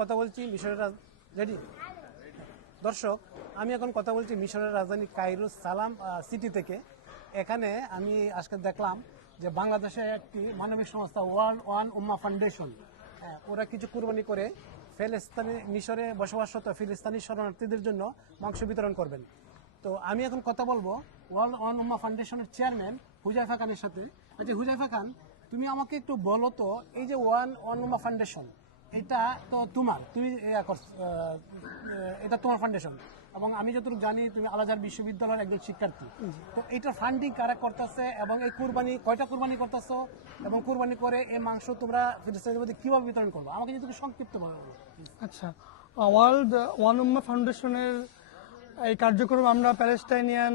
কথা বলছি মিশরের রেডি দর্শক, আমি এখন কথা বলছি মিশরের রাজধানী কায়রো সালাম সিটি থেকে। এখানে আমি আজকে দেখলাম যে বাংলাদেশে একটি মানবিক সংস্থা ওয়ান উম্মাহ ফাউন্ডেশন, ওরা কিছু কুরবানি করে ফিলিস্তিনি মিশরে বসবাসরত ফিলিস্তিনি শরণার্থীদের জন্য মাংস বিতরণ করবেন। তো আমি এখন কথা বলবো ওয়ান উম্মাহ ফাউন্ডেশনের চেয়ারম্যান হুজাইফা খানের সাথে। আচ্ছা হুজাইফা খান, তুমি আমাকে একটু বলো তো, এই যে ওয়ান উম্মাহ ফাউন্ডেশন, এটা তো তুমি এটা তোমার ফাউন্ডেশন, এবং আমি যতটুকু জানি তুমি আল আজহার বিশ্ববিদ্যালয়ের একজন শিক্ষার্থী। তো এইটার ফান্ডিং কারা করতেছে এবং এই কুরবানি কয়টা কুরবানি করতেছো, এবং কুরবানি করে এই মাংস তোমরা ফিলিস্তিনের মধ্যে কিভাবে বিতরণ করবো, আমাকে যদি সংক্ষিপ্ত ভাবে বলো। আচ্ছা, ওয়ার্ল্ড ওয়ান উম্মাহ ফাউন্ডেশনের এই কার্যক্রম আমরা প্যালেস্টাইনিয়ান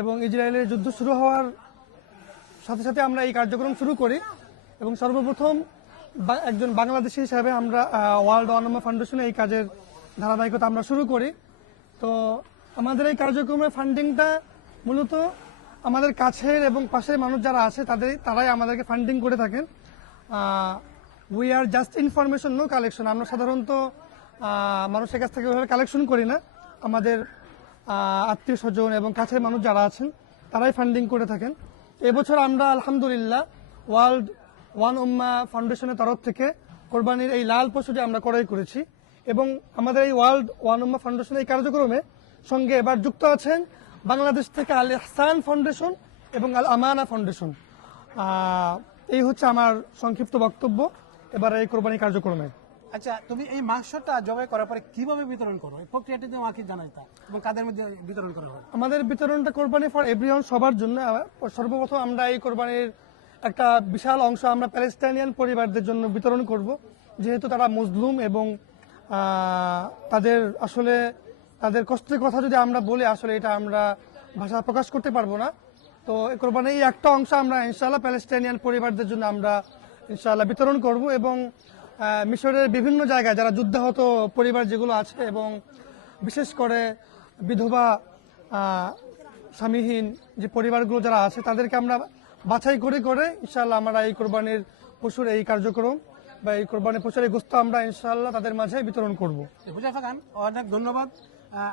এবং ইসরায়েলের যুদ্ধ শুরু হওয়ার সাথে সাথে আমরা এই কার্যক্রম শুরু করি, এবং সর্বপ্রথম একজন বাংলাদেশি হিসাবে আমরা ওয়ার্ল্ড ওয়ান উম্মাহ ফাউন্ডেশনে এই কাজের ধারাবাহিকতা আমরা শুরু করি। তো আমাদের এই কার্যক্রমের ফান্ডিংটা মূলত আমাদের কাছের এবং পাশের মানুষ যারা আছে তারাই আমাদেরকে ফান্ডিং করে থাকেন। We are just information, no collection. আমরা সাধারণত মানুষের কাছ থেকে ওইভাবে কালেকশন করি না। আমাদের আত্মীয় স্বজন এবং কাছের মানুষ যারা আছেন তারাই ফান্ডিং করে থাকেন। এবছর আমরা আলহামদুলিল্লাহ ওয়ার্ল্ড ওয়ান উম্মাহ ফাউন্ডেশনের তরফ থেকে কোরবানির এই লাল পশুটি আমরা ক্রয় করেছি, এবং আমাদের এই ওয়ার্ল্ড ওয়ান উম্মাহ ফাউন্ডেশনের এই কার্যক্রমে সঙ্গে এবার যুক্ত আছেন বাংলাদেশ থেকে আল ইহসান ফাউন্ডেশন এবং আল আমানা ফাউন্ডেশন। এই হচ্ছে আমার সংক্ষিপ্ত বক্তব্য এবার এই কোরবানি কার্যক্রমে। আচ্ছা, তুমি এই মাংসটা জবাই করার পরে কিভাবে বিতরণ করো, এই প্রক্রিয়াটি তুমি আমাকে জানাই তা, এবং কাদের মধ্যে বিতরণ করা হয়? আমাদের বিতরণটা কোরবানি ফর এভরিওয়ান, সবার জন্য। সর্বপ্রথম আমরা এই কোরবানির একটা বিশাল অংশ আমরা প্যালেস্টাইনিয়ান পরিবারদের জন্য বিতরণ করব, যেহেতু তারা মজলুম এবং তাদের আসলে তাদের কষ্টের কথা যদি আমরা বলি আসলে এটা আমরা ভাষা প্রকাশ করতে পারবো না। তো এই কোরবানির এই একটা অংশ আমরা ইনশাআল্লাহ প্যালেস্টাইনিয়ান পরিবারদের জন্য আমরা ইনশাআল্লাহ বিতরণ করব, এবং মিশরের বিভিন্ন জায়গায় যারা যুদ্ধাহত পরিবার যেগুলো আছে এবং বিশেষ করে বিধবা স্বামীহীন যে পরিবারগুলো যারা আছে তাদেরকে আমরা বাছাই করে করে ইনশাআল্লাহ আমরা এই কোরবানির পশুর এই কার্যক্রম বা এই কোরবানির পশুর এই গোস্ত আমরা ইনশাআল্লাহ তাদের মাঝে বিতরণ করব। হুজাইফা খান, অনেক ধন্যবাদ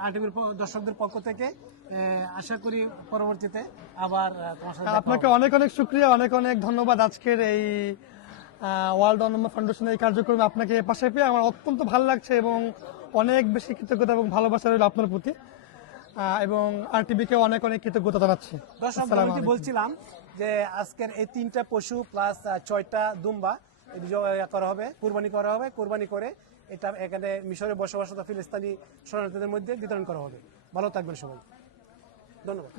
আরটিভির দর্শকদের পক্ষ থেকে। আশা করি পরবর্তীতে আবার তোমার সাথে আপনাকে অনেক অনেক শুকরিয়া, অনেক অনেক ধন্যবাদ। আজকের এই ওয়ার্ল্ড ওয়ান উম্মাহ ফাউন্ডেশনের এই কার্যক্রমে আপনাকে পাশে পেয়ে আমার অত্যন্ত ভালো লাগছে, এবং অনেক বেশি কৃতজ্ঞতা এবং ভালোবাসা রইল আপনার প্রতি, এবং আরটিভিকে অনেক অনেক কৃতজ্ঞতা জানাচ্ছি। দর্শক, বলছিলাম যে আজকের এই 3টা পশু প্লাস 6টা দুম্বা করা হবে, কুরবানি করা হবে। কুরবানি করে এটা এখানে মিশরে বসবাসরত ফিলিস্তিনি শরণার্থীদের মধ্যে বিতরণ করা হবে। ভালো থাকবেন সবাই, ধন্যবাদ।